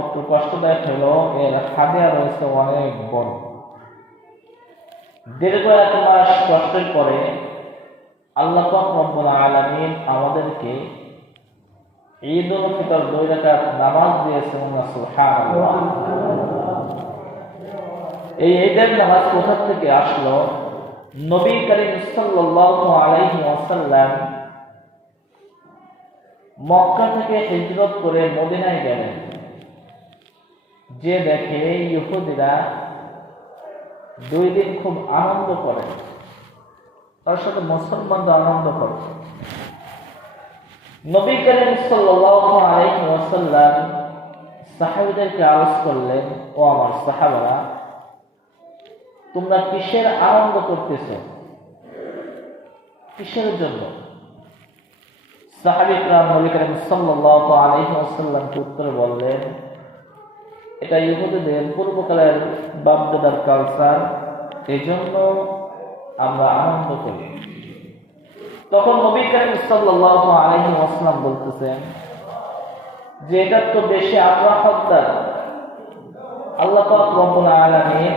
একটু কষ্টদায়ক হলো, এর হাদিয়া রয়েছে অনেক বড়। দীর্ঘ 1 মাস কষ্টের পরে আল্লাহ পাক রব্বুল আলামিন আমাদেরকে ঈদ উল ফিতর 2 রাকাত নামাজ দিয়েছেন। সুবহানাল্লাহ। এই ঈদের নামাজ কোথা থেকে আসলো? নবী করিম সাল্লাল্লাহু আলাইহি ওয়াসাল্লাম মক্কা থেকে হিজরত করে মদিনায় গেলেন। যে দেখে ইহুদিরা 2 দিন খুব আনন্দ করে, তার সাথে মুসলমানরা আনন্দ করে। নবী করিম সাল্লাল্লাহু আলাইহি ওয়াসাল্লাম সাহাবীদেরকে আওয়াজ করলেন, ও আমার সাহাবারা, তোমরা কিসের আনন্দ করতেছো? কিসের জন্য? সাহাবীরা নবী করিম সাল্লাল্লাহু আলাইহি ওয়াসাল্লামকে উত্তর বললেন, এটা ইহুদিদের পূর্বকালের বাপ-দাদার কালচার, এজন্য আমরা আনন্দ করি। তখন নবী করিম সাল্লাল্লাহু আলাইহি ওয়াসাল্লাম বলতেছেন যে এটা তো বেশি আমরা হকদার। আল্লাহ পাক রব্বুল আলামিন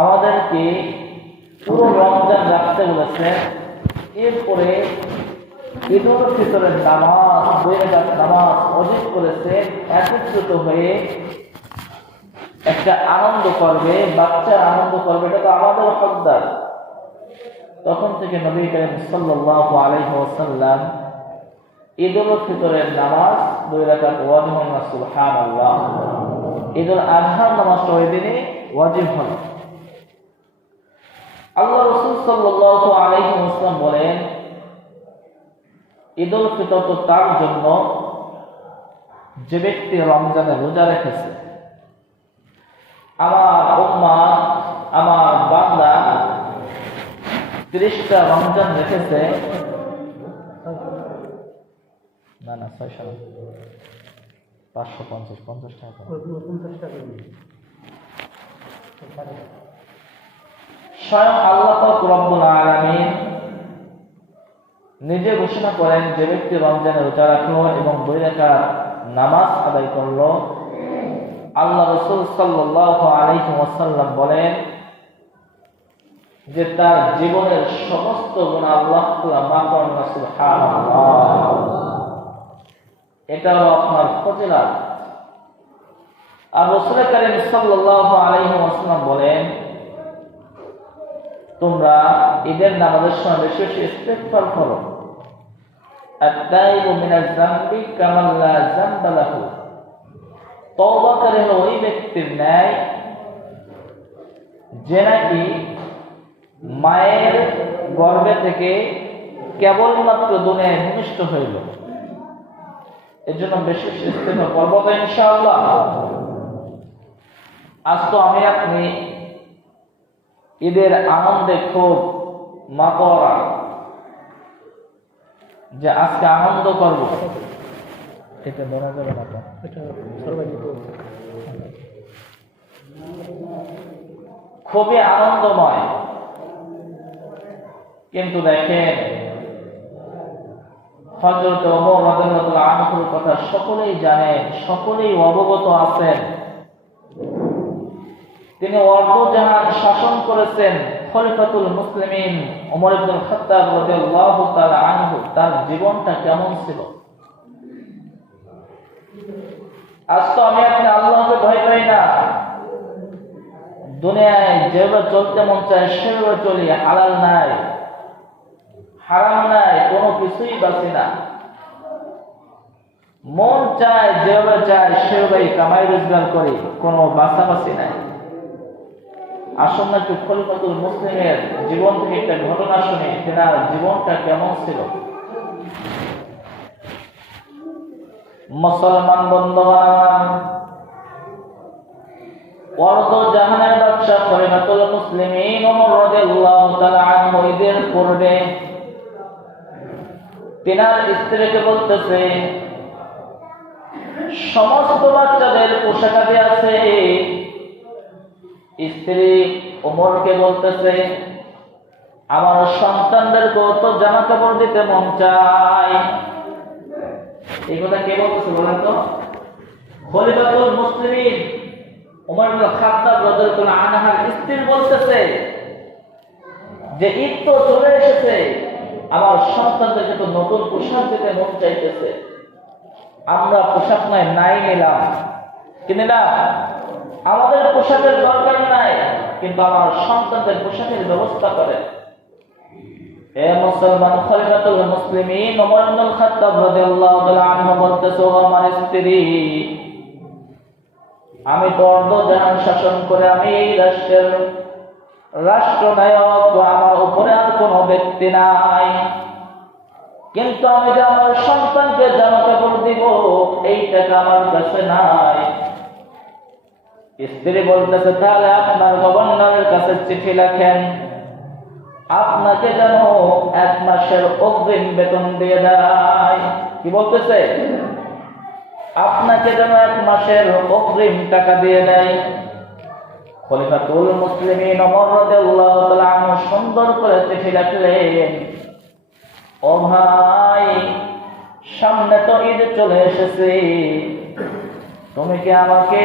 আমাদেরকে পুরো রমজান রাখতে বলেছেন, এরপরে ঈদুল ফিতরের নামাজ 2 রাকাত নামাজ অজিব করেছে, একত্রিত হয়ে একটা আনন্দ করবে, বাচ্চা আনন্দ করবে, এটা তো আমাদের হকদার। তখন থেকে নবী করিম সাল্লাল্লাহু আলাইহি ওয়াসাল্লাম ঈদুল ফিতরের নামাজ 2 রাকাত ওয়াজিব হল। সুবহানাল্লাহ। ঈদুল আজহার নামাজ ওই দিনে ওয়াজিব হল। আল্লাহ রাসূল সাল্লাল্লাহু আলাইহি ওয়াসাল্লাম বলেন, ঈদুল ফিতর তো তার জন্য যে ব্যক্তি রমজানে রোজা রেখেছে। আমার উম্মাত, আমার বান্দা 30টা রমজান রেখেছে। না 550 টাকা। স্বয়ং আল্লাহ পাক রব্বুল আলামিন নিজে ঘোষণা করেন, যে ব্যক্তি রমজানে রোজা রাখলো এবং 2 রাকাত নামাজ আদায় করলো, আল্লাহ রাসূল সাল্লাল্লাহু আলাইহি ওয়াসাল্লাম বলেন যে তার জীবনের সমস্ত গুনাহ আল্লাহ তাআলা মাফ করেন। সুবহানাল্লাহ। এটা হলো আপনার ফজিলত। আর রাসূল করিম সাল্লাল্লাহু আলাইহি ওয়াসাল্লাম বলেন, তোমরা ঈদের নামাজের সময় বেশি বেশি ইস্তিগফার করো। আত-তাইবু মিনাজ যামবি কামান লা যামবা লাহু। তওবাকারী হলো ওই ব্যক্তির ন্যায় যে নাকি মায়ের গর্ভে থেকে কেবলমাত্র দুনিয়ায় ভূমিষ্ঠ হইল। এর জন্য বেশি বেশি ইস্তিগফার করবো তো ইনশাআল্লাহ। আজ তো আমি আপনি ঈদের আনন্দে খুব মাতোয়ারা, যে আজকে আনন্দ করব। এটা ধরা যাবে না, খুবই আনন্দময়। কিন্তু দেখেন, হযরত ওমর রাদিয়াল্লাহু আনহুর কথা সকলেই জানেন, সকলেই অবগত আছেন। তিনি অর্ধজাহান শাসন করেছেন। খলিফাতুল মুসলিমিন ওমর ইবনুল খাত্তাব রাদিয়াল্লাহু তাআলা আনহু, তার জীবনটা কেমন ছিল? আজ তো আমি আপনি আল্লাহকে ভয় পাই না, দুনিয়ায় যেভাবে চলতে মন চায় সেভাবে চলি, হালাল নাই, হারাম নাই, কোনো কিছুই বাঁচি না। মন চায় যেভাবে চায় সেভাবেই কামাই রোজগার করি, কোনো বাঁচাবাঁচি নাই। আসুন না একটু খলিফাতুল মুসলিমের জীবন থেকে একটা ঘটনা শুনি, তেনার জীবনটা কেমন ছিল। মুসলমান বন্ধুগণ, অর্ধজাহানের বাদশা খলিফাতুল মুসলিমিন ওমর রাদিয়াল্লাহু তাআলা আনহু ঈদের পূর্বে তেনার স্ত্রীকে বলতেছে, সমস্ত বাচ্চাদের পোশাকাদি আছে। স্ত্রী ওমরকে বলতেছে, আমার সন্তানদেরকেও তো জামা কাপড় দিতে মন চায়। এই কথা কে বলতেছে বলেন তো? খলিফাতুল মুসলিমিন ওমর ইবনে খাত্তাব রাদিয়াল্লাহু আনহার স্ত্রী বলতেছে যে ঈদ তো চলে এসেছে, আমার সন্তানদেরকে তো নতুন পোশাক দিতে মন চাইতেছে, আমরা পোশাক নাই নিলাম, কি নিলাম? আমাদের পোশাকের দরকার নাই, কিন্তু আমার সন্তানদের পোশাকের ব্যবস্থা করেন। হে মুসলমান, খলিফাতুল মুসলিমিন ওমর ইবনে খাত্তাব রাদিয়াল্লাহু তাআলা আনহু বলতেছে, ও আমার স্ত্রী, আমি তো অর্ধজাহান শাসন করে আমি এই রাষ্ট্রের রাষ্ট্রনায়ক, আমার উপরে আর কোনো ব্যক্তি নাই, কিন্তু আমি যে আমার সন্তানকে জামা কাপড় দিব এই টাকা আমার কাছে নাই। স্ত্রী বলতেছে, তাহলে আপনার গভর্নরের কাছে চিঠি লেখেন, আপনাকে যেন 1 মাসের অগ্রিম বেতন দিয়ে দেয়। কি বলতেছে? আপনাকে যেন 1 মাসের অগ্রিম টাকা দিয়ে দেয়। খলিফাতুল মুসলিমিন ওমর রাদিয়াল্লাহু তাআলা আনহু সুন্দর করে চিঠি লিখলেন, ও ভাই, সামনে তো ঈদ চলে এসেছে, তুমি কি আমাকে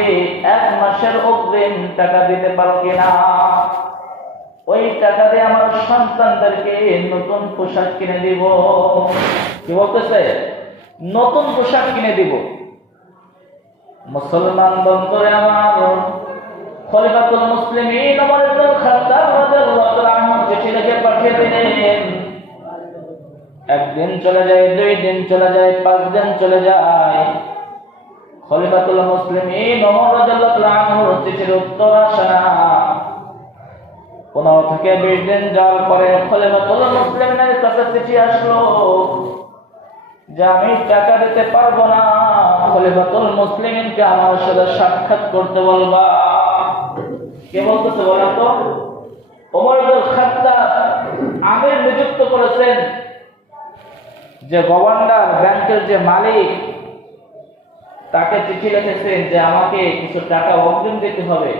1 মাসের অগ্রিম টাকা দিতে পারো কিনা? ওই টাকা দিয়ে আমার সন্তানদেরকে নতুন পোশাক কিনে দিব। কি বলতেছে? নতুন পোশাক কিনে দিব। মুসলমান বন্ধুরে আমার, খলিফাতুল মুসলিমিন ওমর ইবনে খাত্তাব রাদিয়াল্লাহু তাআলা আনহু চিঠি লিখে পাঠিয়ে দিলেন। 1 দিন চলে যায়, 2 দিন চলে যায়, 5 দিন চলে যায়, খলিফাতুল মুসলিমিন ওমর রাদিয়াল্লাহু তাআলা আনহুর চিঠির উত্তর আসে না। 15 থেকে 20 দিন যাওয়ার পরে খলিফাতুল মুসলিমিনের কাছে চিঠি আসলো যে আমি টাকা দিতে পারবো না, খলিফাতুল মুসলিমিনকে আমার সাথে সাক্ষাৎ করতে বলবা। কে বলতেছে বলো তো? ওমর ইবনে খাত্তাব আমির নিযুক্ত করেছেন, যে গভর্নর, ব্যাংকের যে মালিক, তাকে চিঠি লিখেছেন যে আমাকে কিছু টাকা অগ্রিম দিতে হবে।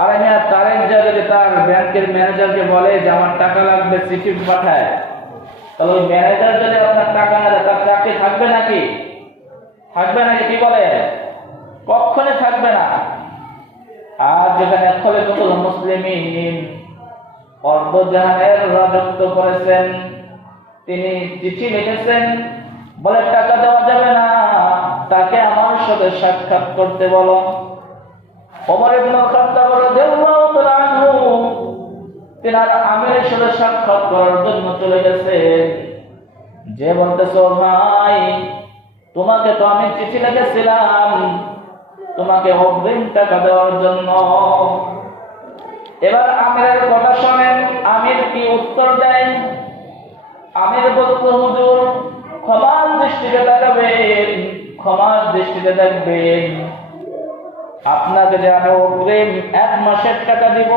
আর আমি তারেক যদি তার ব্যাংকের ম্যানেজারকে বলে যে আমার টাকা লাগবে, চিঠি পাঠায়, তাহলে ওই ম্যানেজার যদি আপনার টাকা না দেয়, তার চাকরি থাকবে নাকি? থাকবে নাকি? কি বলে? কখনই থাকবে না। আর যেখানে খলিফাতুল মুসলিমিন অর্ধজাহানের রাজত্ব করেছেন, তিনি চিঠি লিখেছেন, বলে টাকা দেওয়া যাবে না, তাকে আমার সাথে সাক্ষাৎ করতে বলো। ওমর ইবনে খাত্তাব রাদিয়াল্লাহু তাআলা আনহু তিনার আমিরের সাথে সাক্ষাৎ করার জন্য চলে গেছে। যে বলতেছে, ভাই, তোমাকে তো আমি চিঠি লিখেছিলাম তোমাকে অগ্রিম টাকা দেওয়ার জন্য। এবার আমিরের কথা শোনেন, আমির কি উত্তর দেয়? আমির বলতে, হুজুর, ক্ষমার দৃষ্টিতে তাকাবেন, ক্ষমার দৃষ্টিতে দেখবেন, আপনাকে যে আমি অগ্রিম 1 মাসের টাকা দিব,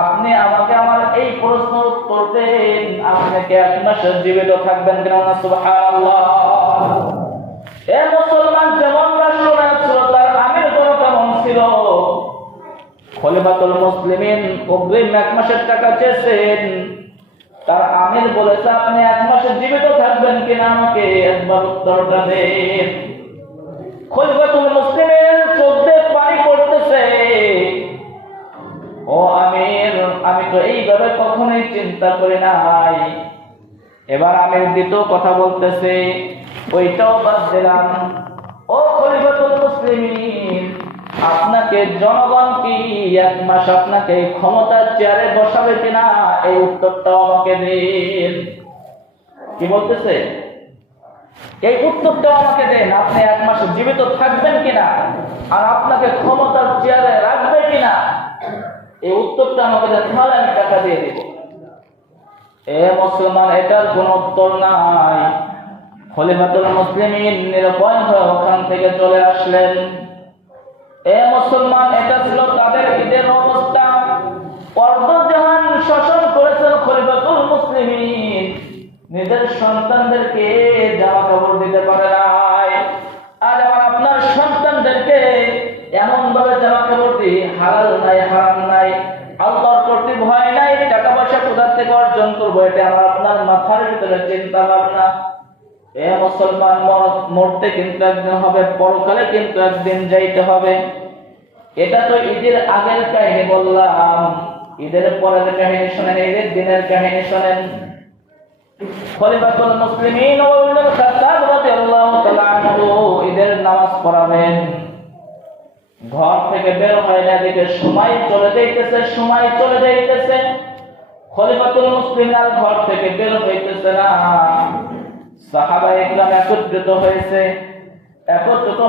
আপনি আমাকে আমার এই প্রশ্ন উত্তর দেন, আপনি কি 1 মাসের জীবিত থাকবেন কিনা? সুবহানাল্লাহ। এ মুসলমান, যেমন রাষ্ট্রনায়ক ছিল, তার আমির কোন কেমন ছিল? খলিফাতুল মুসলিমিন অগ্রিম 1 মাসের টাকা চেয়েছেন, তার আমির বলেছে আপনি 1 মাসের জীবিত থাকবেন কিনা, আমাকে একবার উত্তরটা দেন। খলিফাতুল মুসলিমিন চোখ দিয়ে পানি পড়তেছে, ও আমির, আমি তো এইভাবে কখনোই চিন্তা করি নাই। এবার আমির দ্বিতীয় কথা বলতেছে, ওইটাও বাদ দিলাম। ও খলিফাতুল মুসলিমিন, আপনাকে জনগণ কি 1 মাস আপনাকে ক্ষমতার চেয়ারে বসাবে কিনা, এই উত্তরটাও আমাকে দিন। কি বলতেছে? এই উত্তরটাও আমাকে দেন, আপনি 1 মাস জীবিত থাকবেন কিনা, আর আপনাকে ক্ষমতার চেয়ারে রাখবে কিনা, এই উত্তরটা আমাকে দেন, তাহলে আমি টাকা দিয়ে দিব। এ মুসলমান, এটার কোন উত্তর নাই। খলিফাতুল মুসলিমিন নিরুপায় হয়ে ওখান থেকে চলে আসলেন। এ মুসলমান, এটা ছিল তাদের ঈদের অবস্থা। অর্ধজাহান শাসন করেছেন খলিফাতুল মুসলিমিন, নিজের সন্তানদেরকে জামা কাপড় দিতে পারে নাই। আর আমার আপনার সন্তানদেরকে এমন ভাবে জামা কাপড় দিই, হালাল নাই, হারাম নাই, আল্লাহর প্রতি ভয় নাই, টাকা পয়সা কোথা থেকে অর্জন করবো, এটা আমার আপনার মাথার ভিতরে চিন্তা ভাবনা। এ মুসলমান, মরতে কিন্তু একদিন হবে, পরকালে কিন্তু একদিন যাইতে হবে। এটা তো ঈদের আগের কাহিনী বললাম, ঈদের পরের কাহিনী শোনেন, ঈদের দিনের কাহিনী শোনেন। খলিফাতুল মুসলিমিন ওমর ইবনে খাত্তাব রাদিয়াল্লাহু তাআলা আনহু ঈদের নামাজ পড়াবেন। ঘর থেকে বের হয় না, দেখে সময় চলে যাইতেছে। খলিফাতুল মুসলিমিন আর ঘর থেকে বের হইতেছে না। সাহাবায়ে কেরাম একত্রিত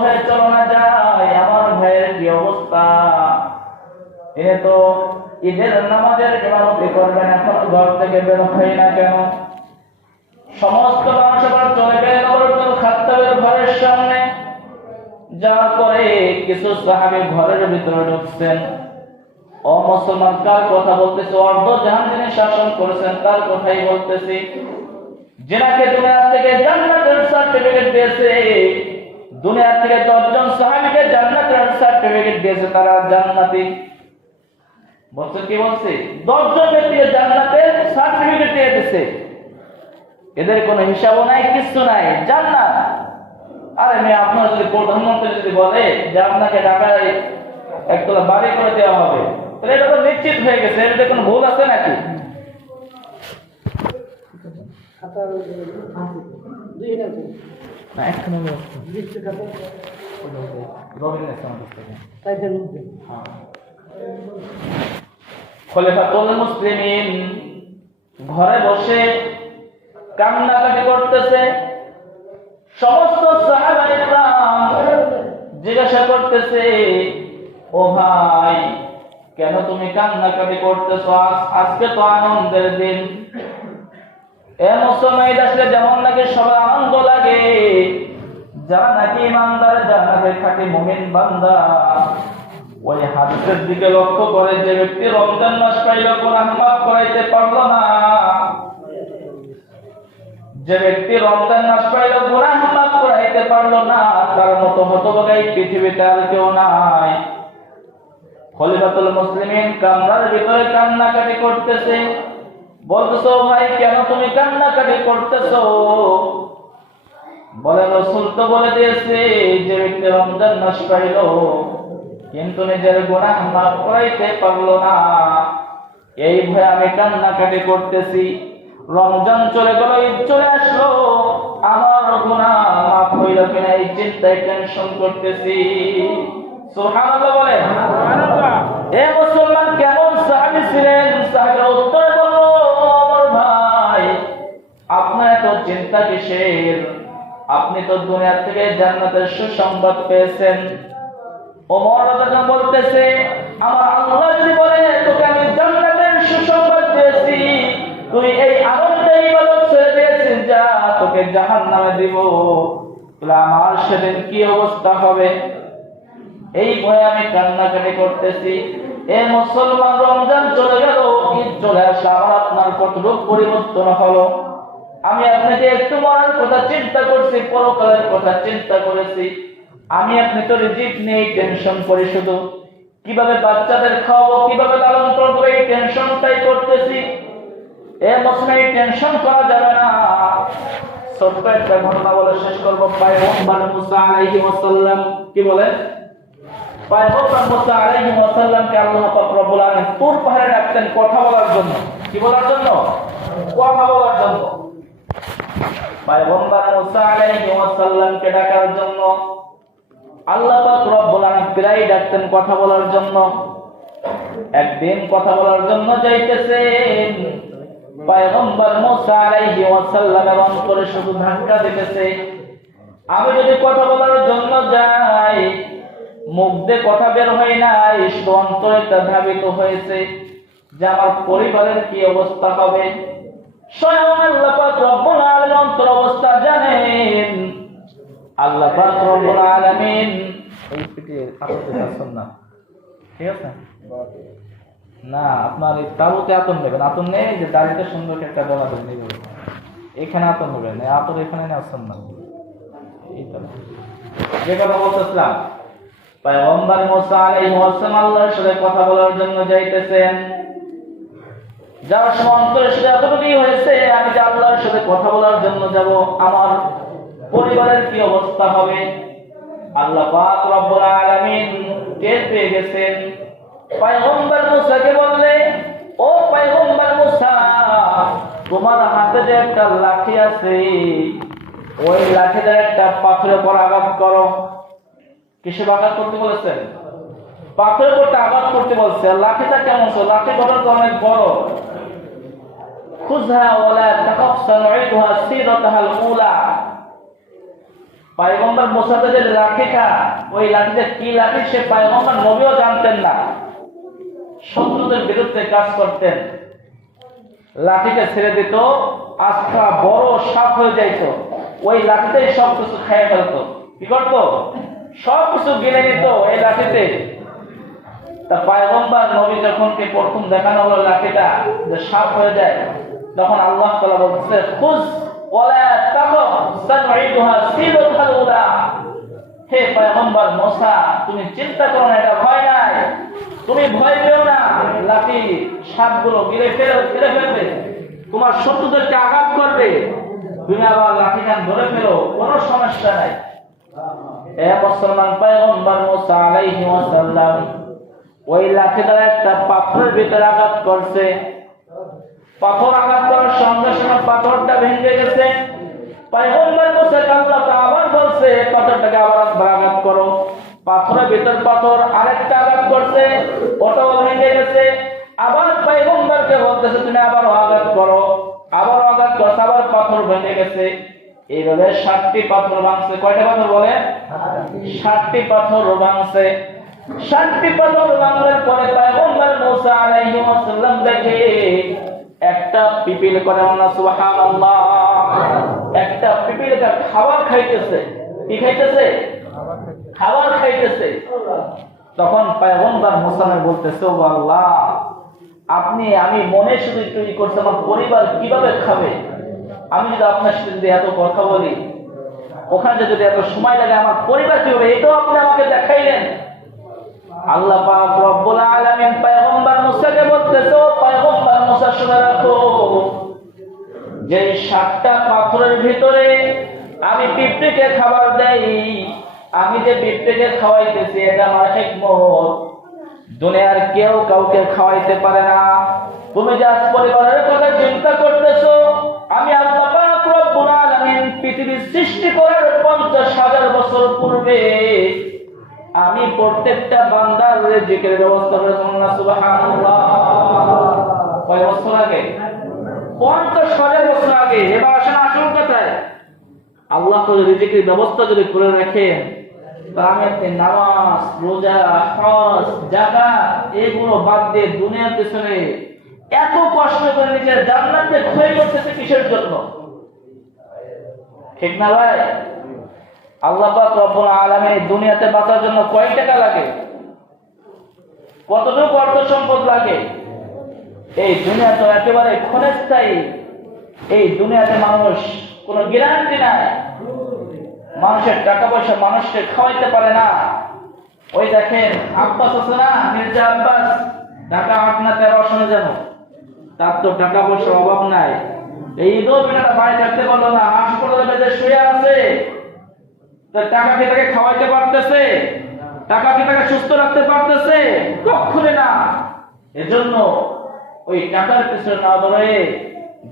হয়ে চলো না যায়, আমার ভাইয়ের কি অবস্থা, এ তো ঈদের নামাজের ইমামতি করবেন, এখন ঘর থেকে বের হয় না কেন? সমস্ত মানুষ আবার চলে গেলেন ওমর ইবনে খাত্তাবের ঘরের সামনে। যাওয়ার পরে কিছু সাহাবী ঘরের ভিতরে ঢুকছেন। ও মুসলমান, কার কথা বলতেছি? অর্ধ জাহান যিনি শাসন করেছেন তার কথাই বলতেছি, যিনাকে দুনিয়া থেকে জান্নাতের সার্টিফিকেট দিয়েছে। দুনিয়া থেকে 10 জন সাহাবীকে জান্নাতের সার্টিফিকেট দিয়েছে, তারা জান্নাতি। বলছে কি বলছে? 10 জন ব্যক্তিকে জান্নাতের সার্টিফিকেট দিয়ে দিয়েছে। এদের কোনো হিসাবও নাই, কিছু নাই, জান্নাত। আরে মেয়ে, আপনার যদি প্রধানমন্ত্রী যদি বলে যে আপনাকে ঢাকায় একতলা বাড়ি করে দেওয়া হবে, তাহলে এটা তো নিশ্চিত হয়ে গেছে, এটাতে কোনো ভুল আছে নাকি? খলিফাতুল মুসলিমিন ঘরে বসে কান্নাকাটি করতেছে। সমস্ত সাহাবায়ে কেরাম জিজ্ঞাসা করতেছে, ও ভাই, কেন তুমি কান্নাকাটি করতেছো? আজকে তো আনন্দের দিন। এ মুসলমান, আসলে যেমন নাকি সবার আনন্দ লাগে, যারা নাকি ইমানদার, যারা নাকি খাঁটি মুমিন বান্দা, ওই হাদিসের দিকে লক্ষ্য করে, যে ব্যক্তি রমজান মাস পাইল গুনাহ মাফ করাইতে পারলো না, যে ব্যক্তি রমজান মাস পাইল গুনাহ মাফ করাইতে পারলো না, তার মতো হতভাগা এই পৃথিবীতে আর কেউ নাই। খলিফাতুল মুসলিমিন কামরার ভিতরে কান্নাকাটি করতেছে। বলতেছো, ভাই কেন তুমি কান্নাকাটি করতেছো? বলে, রাসূল তো বলে দিয়েছে, যে ব্যক্তি রমজান মাস পাইল কিন্তু নিজের গুনাহ মাফ করাইতে পারলো না, এই ভয়ে আমি কান্নাকাটি করতেছি। রমজান চলে গেল, ঈদ চলে আসলো, আমার গুনাহ মাফ হইল কিনা এই চিন্তায় টেনশন করতেছি। সুবহানাল্লাহ বলেন। এ মুসলমান, কেমন সাহাবী ছিলেন? সাহাবীরা উত্তর বলল, ভাই আপনার এত চিন্তা কিসের? আপনি তো দুনিয়া থেকে জান্নাতের সুসংবাদ পেয়েছেন। ওমর রাদিয়াল্লাহু বলতেছে, আমার আল্লাহ যদি বলে তোকে আমি জান্নাতের সুসংবাদ দিয়েছি, তুই এই আনন্দের ইবাদত ছেড়ে দিয়েছিস, যা তোকে জাহান্নামে দিব, তাহলে আমার সেদিন কি অবস্থা হবে? এই ভয়ে আমি কান্নাকাটি করতেছি। এ মুসলমান, রমজান চলে গেল, ঈদ চলে আসা, আমার আপনার কতটুকু পরিবর্তন হলো? আমি আপনাকে একটু মরার কথা চিন্তা করছি, পরকালের কথা চিন্তা করেছি। আমি আপনি তো রিজিক নেই টেনশন করি, শুধু কিভাবে বাচ্চাদের খাওয়াবো, কিভাবে লালন পালন করবো, এই টেনশনটাই করতেছি। এ মুসলমান, টেনশন করা যাবে না। ছোট্ট একটা ঘটনা বলে শেষ করবো। পয়গম্বর মুসা আলাইহিস সালাম কি বলেন? পয়গম্বর মুসা আলাইহিস সালামকে আল্লাহ পাক রব্বুল আলামিন তুর পাহাড়ে ডাকতেন কথা বলার জন্য। কি বলার জন্য? কথা বলার জন্য। পয়গম্বর মুসা আলাইহিস সালামকে ডাকার জন্য আল্লাহ পাক রব্বুল আলামিন প্রায় ডাকতেন কথা বলার জন্য। একদিন কথা বলার জন্য যাইতেছেন, পয়গম্বর মুসা আলাইহিস সালামের অন্তরে শুধু ধাক্কা দিতেছে, আমি যদি কথা বলার জন্য যাই, মুখ দিয়ে কথা বের হয় না, শুধু অন্তরটা ধাবিত হয়েছে যে আমার পরিবারের কি অবস্থা হবে। স্বয়ং আল্লাহ পাক রব্বুল আলামিন অন্তর অবস্থা জানেন। আল্লাহ পাক রব্বুল আলামিন এই পিঠে আতর দিচ্ছেন না, ঠিক আছে না? আপনার এই তালুতে আতর নেবেন, আতর নেই যে দাড়িতে সুন্দর একটা গলা ধরে নেবেন, এখানে আতর নেবেন, আতর এখানে নেওয়ার না। এই তালু যে কথা বলতেছিলাম, পয়গম্বর মুসা আলাইহিস সালাম আল্লাহর সাথে কথা বলার জন্য যাইতেছেন। যাওয়ার সময় অন্তরে শুধু এতটুকুই হয়েছে, আমি যে আল্লাহর সাথে কথা বলার জন্য যাব, আমার পরিবারের কি অবস্থা হবে? আল্লাহ পাক রব্বুল আলামিন টের পেয়ে গেছেন। পয়গম্বর মুসাকে বললে, ও পয়গম্বর মুসা, তোমার হাতে যে একটা লাঠি আছে, ওই লাঠিটা একটা পাথরের উপর আঘাত করো। কিসে আঘাত করতে বলেছেন? পাথরের উপর আঘাত করতে বলছে। লাঠিটা কেমন ছিল? লাঠি বড় অনেক বড়। খুযহা ওয়ালা তাখাফ সানুইদুহা সিরাতাহাল উলা। পয়গম্বর মুসাতে যে লাঠিটা, ওই লাঠিটা কি লাঠি সে পয়গম্বর নবীও জানতেন না। শত্রুদের বিরুদ্ধে কাজ করতেন। লাঠিটা ছেড়ে দিত, আস্থা বড় সাপ হয়ে যাইত। ওই লাঠিতেই সবকিছু খেয়ে ফেলতো। কি করতো? সবকিছু গিলে নিত এই লাঠিতে। তা পয়গম্বর নবী যখন প্রথম দেখানো হলো লাঠিটা যে সাপ হয়ে যায়, তখন আল্লাহ তাআলা বলছে, খুজ ওয়ালা তাখাফ সানুইদুহা সিরাতাল উলা। হে পয়গম্বর মুসা, তুমি চিন্তা করো না, এটা ভয় নাই, তুমি ভয় পেও না। লাঠি সাপগুলো গিলে ফেলবে, তোমার শত্রুদেরকে আঘাত করবে, তুমি আবার লাঠিখান ধরে ফেলো, কোনো সমস্যা নাই। এ মুসলমান, পয়গম্বর মুসা আলাইহি ওয়াসাল্লাম ওই লাঠিটা একটা পাথরের ভিতরে আঘাত করছে। পাথর আঘাত করার সঙ্গে সঙ্গে পাথরটা ভেঙে গেছে। পয়গম্বর মুসা আল্লাহ আবার বলছে, পাথরটাকে আবার আঘাত করো। পাথরের ভিতর পাথর আরেকটা আঘাত করছে, ওটাও ভেঙে গেছে। আবার পয়গম্বরকে বলতেছে, তুমি আবার আঘাত করো। আবার আঘাত করছে, আবার পাথর ভেঙে গেছে। এইভাবে 7টি পাথর ভাঙছে। কয়টা পাথর বলে? 7টি পাথর ভাঙছে। 7টি পাথর ভাঙার পরে পয়গম্বর মুসা আলাইহিস সালাম দেখে একটা পিপিল করে, আল্লাহ সুবহানাল্লাহ, একটা পিপিলটা খাবার খাইতেছে। কি খাইতেছে? খাবার খাইতেছে। তখন পয়গম্বর মুসা বলতেছে, ও আল্লাহ, আমি মনে শুধু তৈরি করছি, আমার পরিবার কিভাবে খাবে? আমি যদি আপনার সাথে এত কথা বলি, ওখানে যদি এত সময় লাগে, আমার পরিবার কি হবে? এটাও আপনি আমাকে দেখাইলেন। আল্লাহ পাক রব্বুল আলামিন পয়গম্বর মুসাকে বলতেছে, ও পয়গম্বর মুসা, শুনে রাখো, যে 7টা পাথরের ভিতরে আমি পিঁপড়েকে খাবার দেই, আমি যে পিঁপড়েকে খাওয়াইতেছি, এটা আমার হিকমত। দুনিয়ার কেউ কাউকে খাওয়াইতে পারে না। তুমি যে আজ পরিবারের কথা চিন্তা করতেছো, আমি আল্লাহ পাক রব্বুল আলামিন পৃথিবী সৃষ্টি করার 50,000 বছর পূর্বে আমি প্রত্যেকটা বান্দার জিকিরের ব্যবস্থা করেছি। সুবহানাল্লাহ। কয় বছর আগে? 50,000 বছর আগে। এবার আসেন আসল কথায়। আল্লাহ তো রিজিকের ব্যবস্থা যদি করে রাখেন, তাহলে আপনি নামাজ, রোজা, হজ, যাকাত এগুলো বাদ দিয়ে দুনিয়ার পেছনে এত কষ্ট করে নিজের জান্নাতকে ক্ষয় করতেছে কিসের জন্য? ঠিক না ভাই? আল্লাহ পাক রব্বুল আলামিন দুনিয়াতে বাঁচার জন্য কয় টাকা লাগে? কতটুকু অর্থ সম্পদ লাগে? এই দুনিয়া তো একেবারে ক্ষণস্থায়ী। এই দুনিয়াতে মানুষ কোনো গ্যারান্টি নাই। মানুষের টাকা পয়সা মানুষকে খাওয়াইতে পারে না। ওই দেখেন আব্বাস আছে না, মির্জা আব্বাস, ঢাকা 8 না 13 আসনে যেন, তার তো টাকা পয়সার অভাব নাই। এই ঈদও বিনাটা বাড়ি থাকতে পারলো না, হাসপাতালে বেঁধে শুয়ে আছে। টাকা কি তাকে খাওয়াইতে পারতেছে? টাকা কি তাকে সুস্থ রাখতে পারতেছে? কখনো না। এজন্য ওই টাকার পিছনে না দৌড়ে,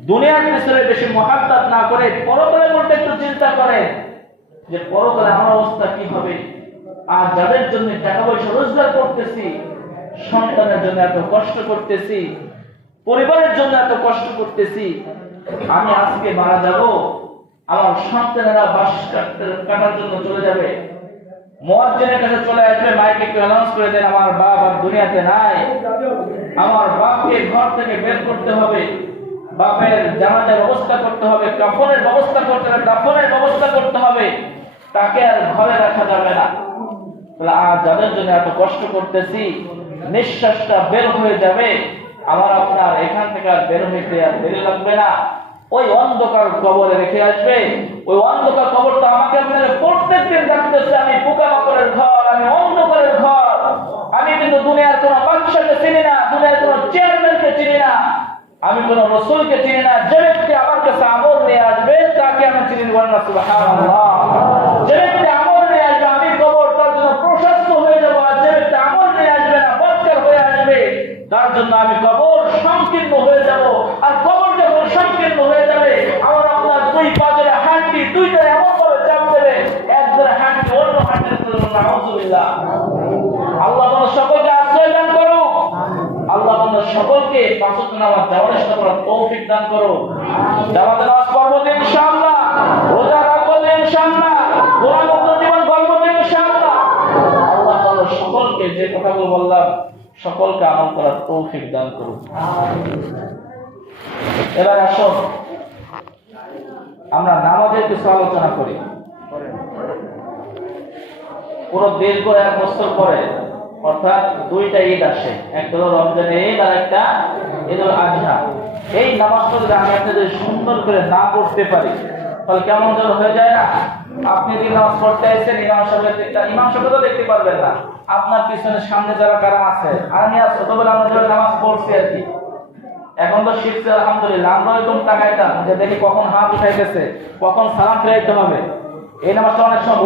দুনিয়ার পিছনে বেশি মহাব্বত না করে পরকালের মধ্যে একটু চিন্তা করে যে পরকালে আমার অবস্থা কি হবে। আর যাদের জন্য টাকা পয়সা রোজগার করতেছি, সন্তানের জন্য এত কষ্ট করতেছি, পরিবারের জন্য এত কষ্ট করতেছি, আমি আজকে মারা যাব, আমার সন্তানেরা বাস কাটার জন্য চলে যাবে, মুয়াজ্জিনের কাছে চলে আসবে, মাইকে একটু অ্যানাউন্স করে দেন, আমার বাপ আর দুনিয়াতে নাই, আমার বাপকে ঘর থেকে বের করতে হবে, বাপের জানাজার ব্যবস্থা করতে হবে, কাফনের ব্যবস্থা করতে হবে, দাফনের ব্যবস্থা করতে হবে, তাকে আর ঘরে রাখা যাবে না। আর যাদের জন্য এত কষ্ট করতেছি, নিঃশ্বাসটা বের হয়ে যাবে, আমার আপনার এখান থেকে আর বের হইতে আর দেরি লাগবে না। ওই অন্ধকার কবরে রেখে আসবে। ওই অন্ধকার কবরটা আমাকে আপনার প্রত্যেকদিন ডাকতেছে, আমি পোকামাকড়ের ঘর, আমি অন্ধকারের ঘর। আমি কিন্তু দুনিয়ার কোনো বাদশাকে চিনি না, দুনিয়ার কোনো চেয়ারম্যানকে চিনি না, আমি কোনো রাসূলকে চিনি না। যে ব্যক্তি আমার কাছে আমল নিয়ে আসবে তাকে আমি চিনি না। সুবহানাল্লাহ। সুবহানাল্লাহ। যে ব্যক্তি আমল নিয়ে আসবে আমি কবর তার জন্য প্রশস্ত হয়ে যাব, আর যে ব্যক্তি আমল নিয়ে আসবে না বদকার হয়ে আসবে তার জন্য আমি কবর সংকীর্ণ হয়ে যাব। আর কবর যখন সংকীর্ণ হয়ে যাবে আমার আপনার দুই পাজের হাড্ডি দুইটা এমন ভাবে চাপ দেবে, একজনের হাড্ডি অন্য হাড্ডির তুলনায়। নাউযুবিল্লাহ। আল্লাহ আমাদের সকলকে আশ্রয় দান করুক। আল্লাহ আমাদের সকলকে পাঁচ ওয়াক্ত নামাজ জামাতের সাথে পড়ার তৌফিক দান করুক। জামাতে নামাজ পড়ব ইনশাআল্লাহ, রোজা রাখব ইনশাআল্লাহ, কোরআন মুক্ত জীবন গড়ব ইনশাআল্লাহ। আল্লাহ আমাদের সকলকে যে কথাগুলো বললাম সকলকে আমল করার তৌফিক দান করুক। এবার আসুন আমরা নামাজের কিছু আলোচনা করি। পুরো দীর্ঘ এক বছর পরে অর্থাৎ দুইটা ঈদ আসে, একটা হলো রমজানের ঈদ আর একটা ঈদুল আজহা। এই নামাজটা যদি আমি আপনাদের সুন্দর করে না পড়তে পারি তাহলে কেমন যেন হয়ে যায় না? আপনি যদি নামাজ পড়তে আসছেন ইমাম সাহেব তো দেখতে পারবেন না, আপনার পিছনে সামনে যারা কারা আছে আমি ছোটবেলা আমরা যখন নামাজ পড়ছি আর কি, এখন তো শিখছে আলহামদুলিল্লাহ, আমরা এরকম তাকাইতাম যে দেখি কখন হাত উঠাইতেছে, কখন সালাম ফেরাইতে হবে। এই নামাজটা অনেক সময়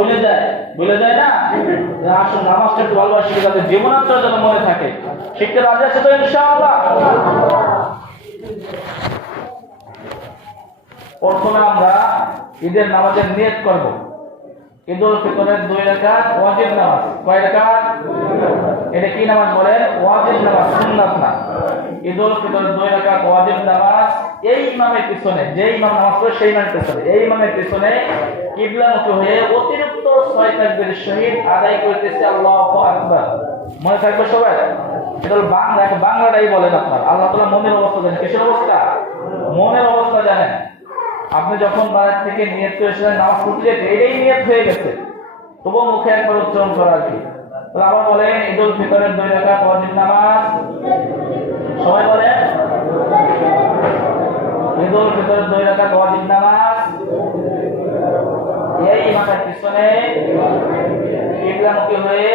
ভুলে যায় না? আসলে নামাজটা একটু ভালোবাসি যাতে জীবনান্তর যেন মনে থাকে। শিখতে রাজি আছে তো ইনশাআল্লাহ? প্রথমে আমরা ঈদের নামাজের নিয়ত করব। ঈদুল ফিতরের 2 রাকাত ওয়াজিব নামাজ। কয় রাকাত? এটা কি নামাজ বলেন? ওয়াজিব নামাজ, সুন্নাত না। ঈদুল ফিতরের 2 রাকাত ওয়াজিব নামাজ এই ইমামের পিছনে, যে ইমাম নামাজ পড়ে সেই ইমামের পিছনে, এই ইমামের পিছনে কিবলামুখী হয়ে অতিরিক্ত 6 তাকবীরের সহিত আদায় করতেছে আল্লাহু আকবার। মনে থাকবে সবাই? এটা বাংলাটাই বলেন আপনার। আল্লাহ তাআলা মনের অবস্থা জানেন। কিসের অবস্থা? মনের অবস্থা জানেন। আপনি যখন বাড়ি থেকে নিয়ত করেছিলেন নামাজ পড়তে যেতে, এটাই নিয়ত হয়ে গেছে, তবুও মুখে একবার উচ্চারণ করা আর কি। তাহলে আবার বলেন ঈদুল ফিতরের 2 রাকাত ওয়াজিব নামাজ। সবাই বলেন ঈদুল ফিতরের 2 রাকাত ওয়াজিব নামাজ এই ইমামের পিছনে কিবলামুখী হয়ে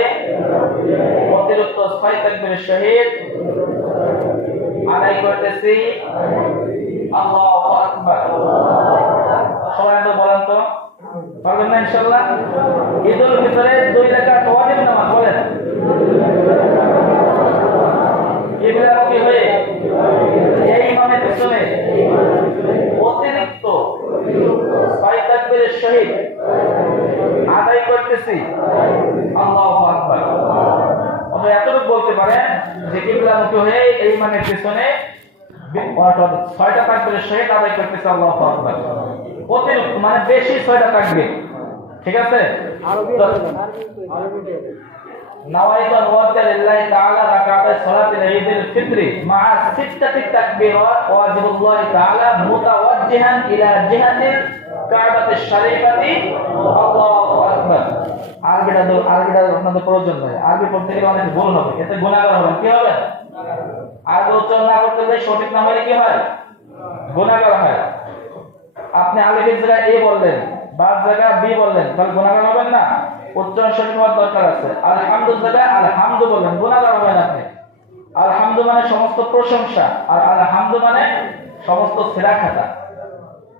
অতিরিক্ত 6 তাকবীরের সহিত আদায় করতেছি আল্লাহু আকবার। সবাই তো বলেন তো, পারবেন না ইনশাআল্লাহ? ঈদুল ফিতরের 2 রাকাত ওয়াজিব নামাজ বলেন কিবলামুখী হয়ে এই ইমামের পিছনে অতিরিক্ত 6 তাকবীরের সহিত আদায় করতেছি আল্লাহু আকবার। আমরা এতটুকু বলতে পারেন যে কিবলামুখী হয়ে এই ইমামের পিছনে 6টা তাকবীরের সহিত আদায় করতেছি আল্লাহু আকবার। অতিরিক্ত মানে বেশি 6টা তাকবীর, ঠিক আছে? نويت أن أوتر لله تعالى ركعتي صلاة العيد الفطر مع 6 تكبيرات واجب الله تعالى متوجها إلى جهة الكعبة الشريفة الله أكبر। আরবিটা আপনাদের প্রয়োজন নয়, আরবি পড়তে গেলে অনেক ভুল হবে, এতে গুনাহগার হবেন। কি হবে? আরবি উচ্চারণ না করতে গেলে সঠিক না হলে কি হয়? গুনাহগার হয়। আপনি আলিফের জায়গায় এ বললেন, বার জায়গায় বি বললেন, তাহলে গুনাহগার হবেন না? উচ্চারণ সঠিক হওয়ার দরকার আছে। আলহামদুর জায়গায় আলহামদু বললেন, গুনাহগার হবেন আপনি। আলহামদু মানে সমস্ত প্রশংসা, আর আলহামদু মানে সমস্ত সেরা খাতা,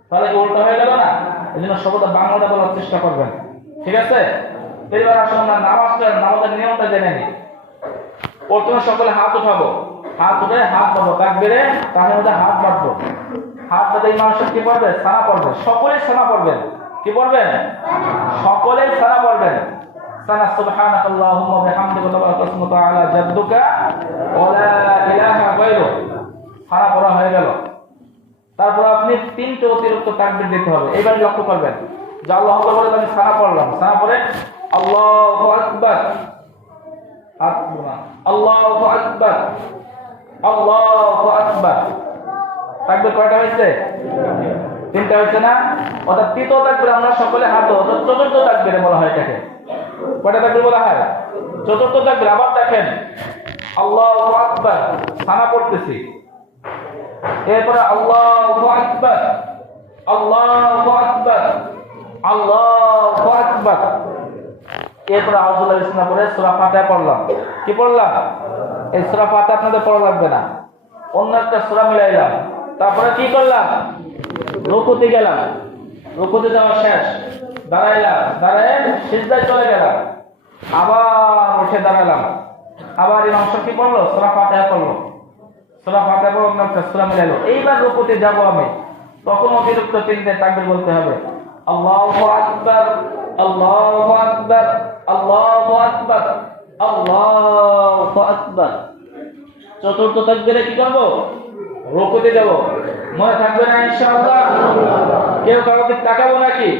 তাহলে কি উল্টো হয়ে গেল না? এই জন্য সর্বদা বাংলাটা বলার চেষ্টা করবেন, ঠিক আছে? এবার আসুন আমরা নামাজের নিয়মটা জেনে নিই। প্রথমে সকলে হাত উঠাবো, হাত উঠে হাত বাঁধবো, তাকবীরে তার মধ্যে হাত বাঁধবো। হাত বাঁধে ইমাম সাহেব কি পড়বে? সানা পড়বে। সকলেই সানা পড়বেন। কি পড়বেন? সকলেই সানা পড়বেন। সানা সুবহানাকাল্লাহুম্মা ওয়া বিহামদিকা ওয়া তাবারাকাসমু তাআলা জাদ্দুকা ওয়া লা ইলাহা গায়রুক। সানা পড়া হয়ে গেল। তারপর আপনি 3টে অতিরিক্ত তাকবীর দিতে হবে। এবার লক্ষ্য করবেন যে আল্লাহু আকবার বলে আমি সানা পড়লাম, সানা পড়ে আল্লাহু আকবার, আল্লাহু আকবার, আল্লাহু আকবার। তাকবীর কয়টা হয়েছে? 3টা হয়েছে না? অর্থাৎ তৃতীয় তাকবীর আমরা সকলে হাত ধরব, অর্থাৎ চতুর্থ তাকবীরে বলা হয় এটাকে। কয়টা তাকবীর বলা হয়? চতুর্থ তাকবীর। আবার দেখেন আল্লাহু আকবার, সানা পড়তেছি, এরপরে আল্লাহু আকবার, আল্লাহু আকবার, আল্লাহু আকবার। এরপরে আউযুবিল্লাহি মিনাশ শাইতানির পরে সূরা ফাতিহা পড়লাম। কি পড়লাম? এই সূরা ফাতিহা আপনাদের পড়া লাগবে না, অন্য একটা সূরা মিলাইলাম। তারপরে কি করলাম? রুকুতে গেলাম। রুকুতে যাওয়া শেষ, দাঁড়াইলাম, দাঁড়ায় সিজদায় চলে গেলাম, আবার উঠে দাঁড়ালাম, আবার ইমাম সাহেব কি পড়লো? সূরা ফাতিহা পড়লো, সূরা ফাতিহা পড়লো, সূরা মিলাইলো, এইবার রুকুতে যাব আমি, তখন অতিরিক্ত তিনটে তাকবীর বলতে হবে। আল্লাহু আকবার, আল্লাহু আকবার, আল্লাহু আকবার, আল্লাহু আকবার। চতুর্থ তাকবীরে কি করব? রুকুতে যাব। মনে থাকবে না ইনশাআল্লাহ? কেউ কাউকে তাকাবো নাকি?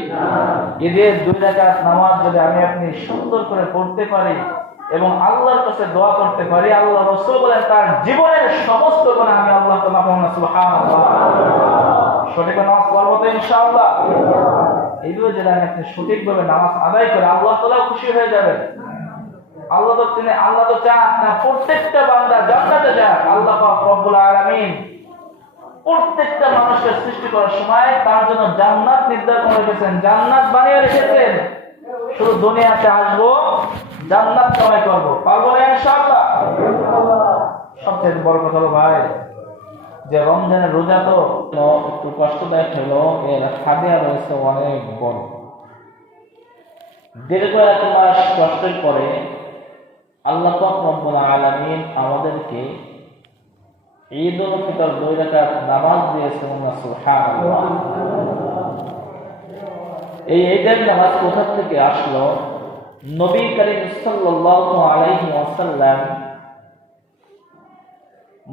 ঈদের 2 রাকাত নামাজ যদি আমি আপনি সুন্দর করে পড়তে পারি এবং আল্লাহর কাছে দোয়া করতে পারি, আল্লাহ রাসূল বলেন তার জীবনের সমস্ত গুনাহ আমি আল্লাহ তাআলা মাফ করব। সুবহানাল্লাহ। সঠিক নামাজ পড়বো তো ইনশাআল্লাহ? এইভাবে যদি আপনি সঠিকভাবে নামাজ আদায় করে আল্লাহ তাআলা খুশি হয়ে যাবেন। আল্লাহ তো চান না প্রত্যেকটা বান্দা জান্নাতে যাক। আল্লাহ পাক রব্বুল আলামিন প্রত্যেকটা মানুষের সৃষ্টি করার সময় তার জন্য জান্নাত নির্ধারণ করে রেখেছেন, জান্নাত বানিয়ে রেখেছেন। শুধু দুনিয়াতে আসবো, জান্নাত কামাই করবো, পারবো না ইনশাআল্লাহ? সবচেয়ে বড় কথা হলো ভাই যে রমজানের রোজা তো একটু কষ্টদায়ক হলো, এর হাদিয়া রয়েছে অনেক বড়। দীর্ঘ 1 মাস কষ্টের পরে আল্লাহ পাক রব্বুল আলামিন আমাদেরকে ঈদুল ফিতর 2 রাকাত নামাজ দিয়েছেন। সুবহানাল্লাহ। এই ঈদের নামাজ কোথা থেকে আসলো? নবী করিম সাল্লাল্লাহু আলাইহি ওয়াসাল্লাম